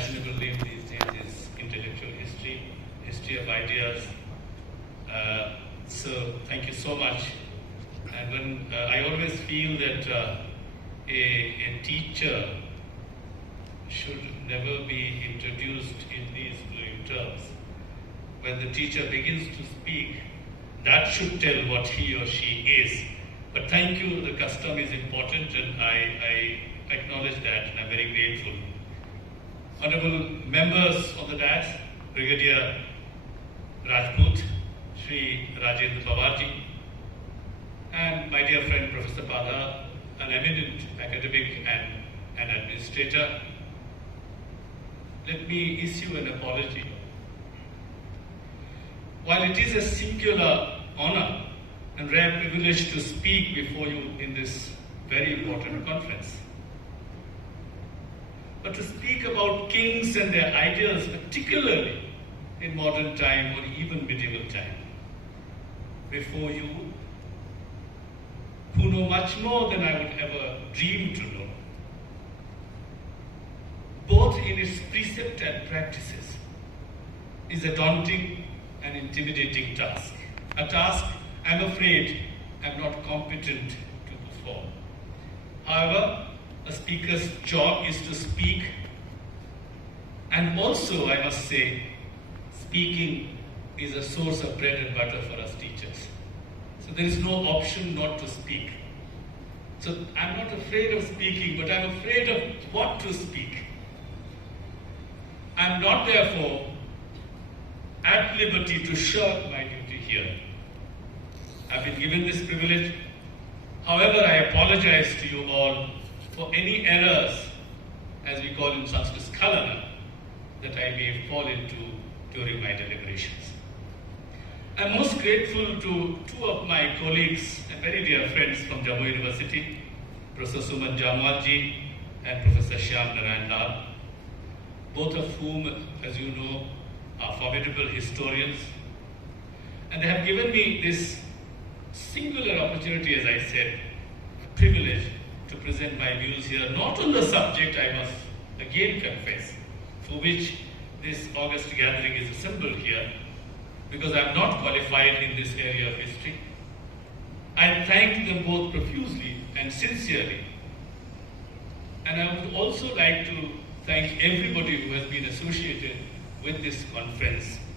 fashionable name these days is intellectual history, history of ideas. So thank you so much. And when I always feel that a teacher should never be introduced in these glowing terms. When the teacher begins to speak, that should tell what he or she is. But thank you, the custom is important, and I acknowledge that, and I'm very grateful. Honorable members of the dais, Brigadier Rajput, Sri Rajendra Bawarji, and my dear friend Professor Padha, an eminent academic and an administrator, let me issue an apology. While it is a singular honor and rare privilege to speak before you in this very important conference, but to speak about kings and their ideals, particularly in modern time or even medieval time, before you, who know much more than I would ever dream to know, both in its precept and practices, is a daunting and intimidating task. A task I'm afraid I'm not competent to perform. However, a speaker's job is to speak, and also, I must say, speaking is a source of bread and butter for us teachers. So there is no option not to speak. So I'm not afraid of speaking, but I'm afraid of what to speak. I'm not, therefore, at liberty to shirk my duty here. I've been given this privilege. However, I apologize to you all for any errors, as we call in Sanskrit, skalana, that I may fall into during my deliberations. I'm most grateful to two of my colleagues and very dear friends from Jammu University, Professor Suman Jamwalji and Professor Shyam Narayan Lal, both of whom, as you know, are formidable historians. And they have given me this singular opportunity, as I said, a privilege to present my views here, not on the subject, I must again confess, for which this august gathering is assembled here, because I'm not qualified in this area of history. I thank them both profusely and sincerely. And I would also like to thank everybody who has been associated with this conference